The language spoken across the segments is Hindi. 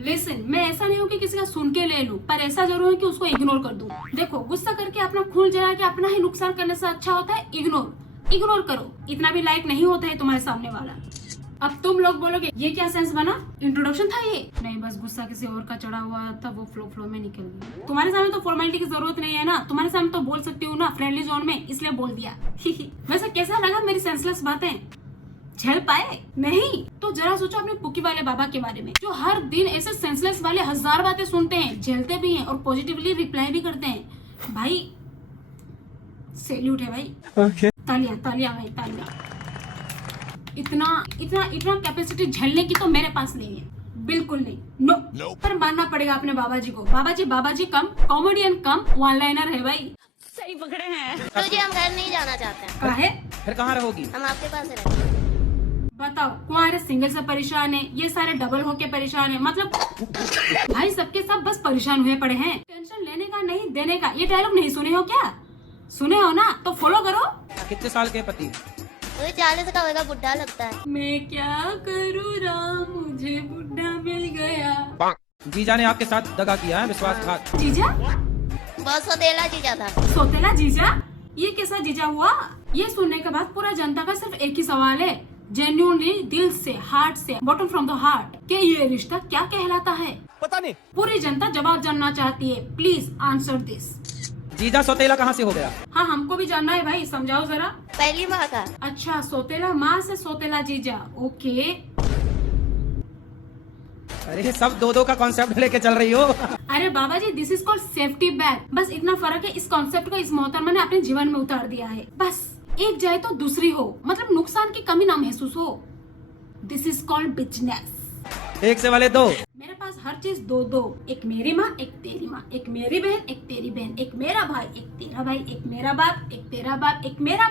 लिसन, मैं ऐसा नहीं हूँ कि किसी का सुन के ले लूं, पर ऐसा जरूर है कि उसको इग्नोर कर दूं। देखो, गुस्सा करके अपना खून जला के अपना ही नुकसान करने से अच्छा होता है इग्नोर करो। इतना भी लायक नहीं होता है तुम्हारे सामने वाला। अब तुम लोग बोलोगे ये क्या सेंस बना, इंट्रोडक्शन था ये? नहीं, बस गुस्सा किसी और का चढ़ा हुआ था, वो फ्लो में निकल गया। तुम्हारे सामने तो फॉर्मेलिटी की जरूरत नहीं है ना, तुम्हारे सामने तो बोल सकती हूँ ना फ्रेंडली जोन में, इसलिए बोल दिया। वैसे कैसा लगा मेरी सेंसलेस बातें? झेल पाए? नहीं तो जरा सोचो अपने पुकी वाले बाबा के बारे में, जो हर दिन ऐसे सेंसलेस वाले 1000 बातें सुनते हैं, झेलते भी हैं और पॉजिटिवली रिप्लाई भी करते हैं। भाई सैल्यूट है भाई। Okay. तालियां भाई, तालियां। इतना कैपेसिटी झेलने की तो मेरे पास नहीं है, बिल्कुल नहीं। नो। पर मानना पड़ेगा अपने बाबा जी को। बाबा जी कम कॉमेडियन कम वन लाइनर है भाई। सही पकड़े हैं। तुझे हम घर नहीं जाना चाहते हैं। काहे? फिर कहाँ रहोगी? हम आपके पास ही रहते हैं। बताओ, कुंवारे सिंगल से परेशान है, ये सारे डबल होके परेशान है, मतलब भाई सबके सब बस परेशान हुए पड़े हैं। टेंशन लेने का नहीं देने का, ये डायलॉग नहीं सुने हो क्या? सुने हो ना तो फॉलो करो। कितने साल के पति? तुझे 40 का होगा, बुढ़ा लगता है। मैं क्या करूँ राम, मुझे बुढ़ा मिल गया। जीजा ने आपके साथ दगा किया है, विश्वासघात। जीजा? बहुत सौतेला जीजा था। सोतेला जीजा? ये कैसा जीजा हुआ? ये सुनने के बाद पूरा जनता का सिर्फ एक ही सवाल है, जेन्युइनली दिल से, हार्ट से, बॉटम फ्रॉम द हार्ट, कि ये रिश्ता क्या कहलाता है? पता नहीं। पूरी जनता जवाब जानना चाहती है, प्लीज आंसर दिस। जीजा सौतेला कहाँ से हो गया? हाँ, हमको भी जानना है भाई, समझाओ जरा। पहली माँ का। अच्छा, सोतेला माँ से सोतेला जीजा, ओके। अरे सब दो का कॉन्सेप्ट लेके चल रही हो। अरे बाबा जी, this is called safety bag. बस इतना फर्क है, इस कॉन्सेप्ट को इस मोहतरमा ने अपने जीवन में उतार दिया है। बस एक जाए तो दूसरी हो, मतलब नुकसान की कमी ना महसूस हो। This is called business. एक से वाले दो। मेरे पास हर चीज दो, एक मेरी माँ, एक तेरी माँ, एक मेरी बहन, एक तेरी बहन, एक मेरा भाई, एक तेरा भाई, एक मेरा बाप, एक तेरा बाप, एक मेरा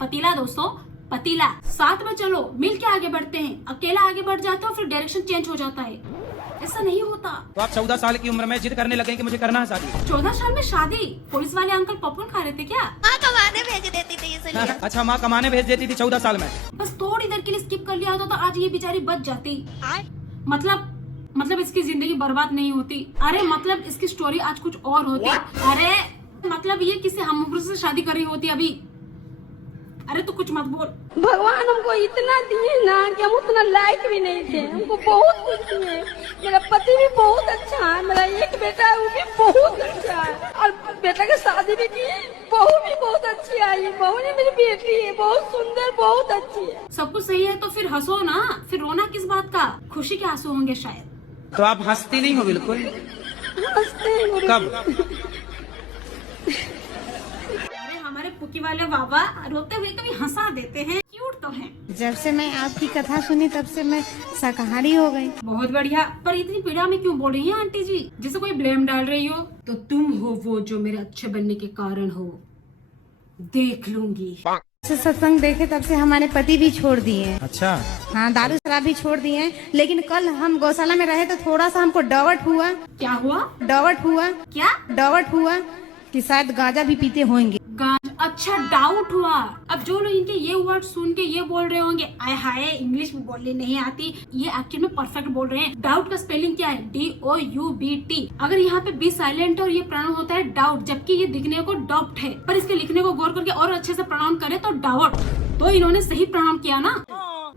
पतीला। दोस्तों, पतीला। साथ में चलो, मिल के आगे बढ़ते हैं। अकेला आगे बढ़ जाते हो फिर डायरेक्शन चेंज हो जाता है, ऐसा नहीं होता। तो आप 14 साल की उम्र में जिद करने लगे कि मुझे करना है शादी। 14 साल में शादी? पुलिस वाले अंकल पॉपकॉर्न खा रहे थे क्या? माँ कमाने भेज देती थी इसलिए। अच्छा, माँ कमाने भेज देती थी 14 साल में। बस थोड़ी देर के लिए स्किप कर लिया होता तो आज ये बेचारी बच जाती। मतलब इसकी जिंदगी बर्बाद नहीं होती। अरे मतलब इसकी स्टोरी आज कुछ और होती। अरे मतलब ये किसी हम से शादी कर रही होती अभी। अरे तो कुछ मत बोल। भगवान हमको इतना दिए ना कि हम उतना लायक भी नहीं थे। हमको बहुत कुछ दिए। मेरा पति भी बहुत अच्छा है, मेरा एक बेटा है वो भी बहुत अच्छा है, और बेटा की शादी भी की, बहू भी बहुत अच्छी आई है। बहू ने मेरी बेटी है, बहुत सुंदर, बहुत अच्छी है। सब कुछ सही है तो फिर हंसो ना, फिर रोना किस बात का? खुशी के आंसू होंगे शायद। तो आप हंसती नहीं हो बिल्कुल? हंसते हैं। कब? हमारे पुकी वाले बाबा रोते हुए कभी हंसा देते हैं, क्यूट तो हैं। जब से मैं आपकी कथा सुनी तब से मैं शाकाहारी हो गई। बहुत बढ़िया। पर इतनी पीड़ा में क्यों बोल रही हैं आंटी जी? जैसे कोई ब्लेम डाल रही हो। तो तुम हो वो जो मेरे अच्छे बनने के कारण हो, देख लूंगी। से सत्संग देखे तब से हमारे पति भी छोड़ दिए हैं। अच्छा। हाँ, दारू शराब भी छोड़ दिए हैं। लेकिन कल हम गौशाला में रहे तो थोड़ा सा हमको डाउट हुआ। क्या हुआ? डाउट हुआ क्या? डाउट हुआ कि शायद गांजा भी पीते होंगे। अच्छा, डाउट हुआ। अब जो लोग इनके ये वर्ड सुन के ये बोल रहे होंगे, आय हाय इंग्लिश में बोलने नहीं आती, ये एक्चुअली में परफेक्ट बोल रहे हैं। डाउट का स्पेलिंग क्या है? DOUBT। अगर यहाँ पे बी साइलेंट और ये प्रोनाउन होता है डाउट, जबकि ये दिखने को डाउट है, पर इसके लिखने को गौर करके और अच्छे से प्रोनाउन करे तो डाउट। तो इन्होंने सही प्रोनाउन किया ना।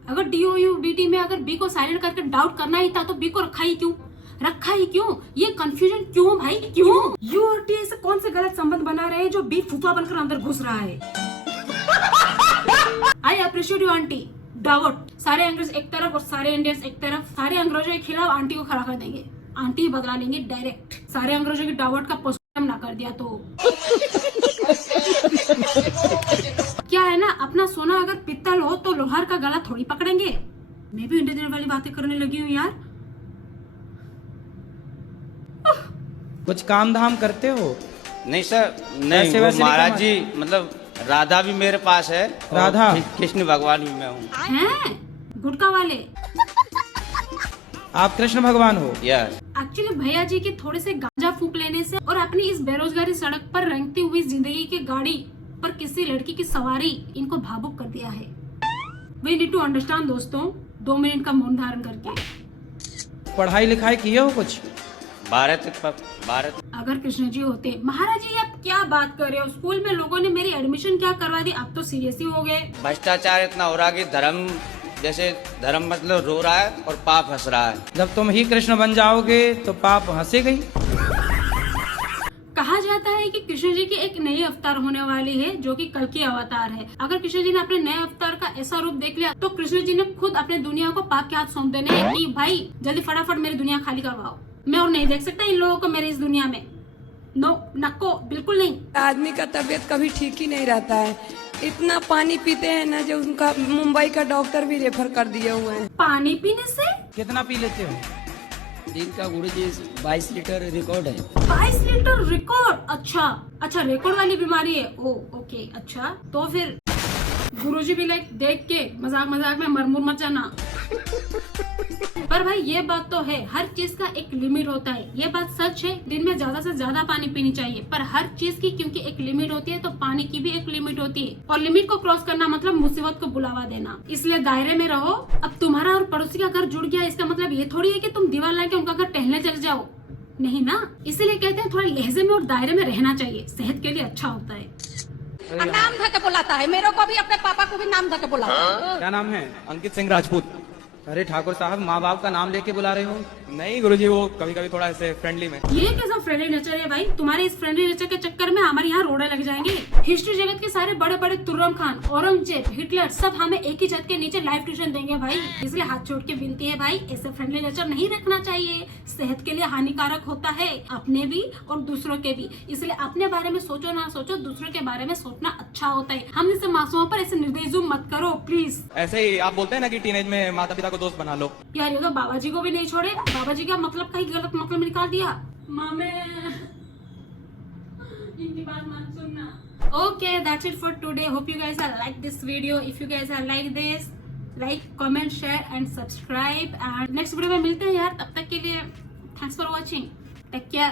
अगर DOUBT में अगर बी को साइलेंट करके डाउट करना ही था तो बी को रखा ही क्यों? ये कंफ्यूजन क्यों भाई, क्यों? यू और टी से कौन से गलत संबंध बना रहे हैं जो बी फूफा बनकर अंदर घुस रहा है? I appreciate you aunty. Doubt, सारे अंग्रेज एक तरफ और सारे इंडियंस एक तरफ, सारे अंग्रेजों के खिलाफ आंटी को खड़ा कर देंगे। आंटी ही बदला लेंगे डायरेक्ट। सारे अंग्रेजों की डाउट का पोस्टमार्टम ना कर दिया तो। क्या है ना, अपना सोना अगर पित्तल हो तो लोहार का गला थोड़ी पकड़ेंगे। मैं भी इंडियन वाली बातें करने लगी हूँ यार। कुछ काम धाम करते हो? नहीं सर, वैसे नहीं। वो वैसे महाराज नहीं जी, मतलब राधा भी मेरे पास है। और राधा? कृष्ण भगवान भी मैं हूँ। हैं? गुटका वाले? आप कृष्ण भगवान हो? यस। एक्चुअली भैया जी के थोड़े से गांजा फूंक लेने से और अपनी इस बेरोजगारी सड़क पर रेंगती हुई जिंदगी की गाड़ी पर किसी लड़की की सवारी इनको भावुक कर दिया है। वी नीड टू अंडरस्टैंड दोस्तों। 2 मिनट का मौन धारण करके पढ़ाई लिखाई किए हो कुछ? भारत अगर कृष्ण जी होते, महाराज जी आप क्या बात कर रहे हो, स्कूल में लोगों ने मेरी एडमिशन क्या करवा दी, अब तो सीरियस ही हो गए। भ्रष्टाचार इतना हो रहा है कि धर्म मतलब रो रहा है और पाप हंस रहा है। जब तुम ही कृष्ण बन जाओगे तो पाप हंसेगा ही। कहा जाता है कि कृष्ण जी की एक नई अवतार होने वाली है जो कि कल की अवतार है। अगर कृष्ण जी ने अपने नए अवतार का ऐसा रूप देख लिया तो कृष्ण जी ने खुद अपने दुनिया को पाप के हाथ सौंप देने हैं कि भाई जल्दी फटाफट मेरी दुनिया खाली करवाओ, मैं और नहीं देख सकता इन लोगों को मेरे इस दुनिया में। नो नको बिल्कुल नहीं। आदमी का तबीयत कभी ठीक ही नहीं रहता है, इतना पानी पीते हैं ना जो उनका मुंबई का डॉक्टर भी रेफर कर दिए हुए हैं। पानी पीने से कितना पी लेते हो? दिन का गुरुजी 22 लीटर रिकॉर्ड है। 22 लीटर रिकॉर्ड? अच्छा रिकॉर्ड वाली बीमारी है। ओ ओके अच्छा, तो फिर गुरुजी भी लाइक देख के मजाक में मरमुर मत जाना। पर भाई ये बात तो है, हर चीज का एक लिमिट होता है, ये बात सच है। दिन में ज्यादा से ज्यादा पानी पीनी चाहिए, पर हर चीज की क्योंकि एक लिमिट होती है तो पानी की भी एक लिमिट होती है, और लिमिट को क्रॉस करना मतलब मुसीबत को बुलावा देना। इसलिए दायरे में रहो। अब तुम्हारा और पड़ोसी का घर जुड़ गया, इसका मतलब ये थोड़ी है कि तुम दीवार लाके उनका घर टहलने चल जाओ, नहीं ना। इसीलिए कहते हैं थोड़ा लहजे में और दायरे में रहना चाहिए, सेहत के लिए अच्छा होता है। नाम धके बुलाता है, मेरे को भी अपने पापा को भी नाम धके बुलाता है। क्या नाम है? अंकित सिंह राजपूत। अरे ठाकुर साहब, माँ बाप का नाम लेके बुला रहे हो? नहीं गुरुजी, वो कभी कभी थोड़ा ऐसे फ्रेंडली में। ये कैसा फ्रेंडली नेचर है भाई? तुम्हारे इस फ्रेंडली नेचर के चक्कर में हमारे यहाँ रोड़े लग जाएंगे। हिस्ट्री जगत के सारे बड़े बड़े तुर्रम खान, औरंगजेब, हिटलर सब हमें एक ही छत के नीचे लाइव ट्यूशन देंगे भाई। इसलिए हाथ जोड़ के विनती है भाई, ऐसे फ्रेंडली नेचर नहीं रखना चाहिए, सेहत के लिए हानिकारक होता है, अपने भी और दूसरों के भी। इसलिए अपने बारे में सोचो ना सोचो, दूसरों के बारे में सोचना अच्छा होता है। हम जैसे मासूमों पर ऐसे निर्दयी मत करो प्लीज। ऐसे ही आप बोलते हैं ना कि टीनेज में माता पिता को दोस्त बना लो। यार ये तो बाबा जी को भी नहीं छोड़े, बाबा जी का मतलब कहीं गलत मतलब में निकाल दिया। मामे इनकी बात मत सुनना। Okay, that's it for today. Hope you guys have liked this video. If you guys have liked this, like, comment, share and subscribe. And next video में मिलते हैं यार, तब तक के लिए thanks for watching. Take care.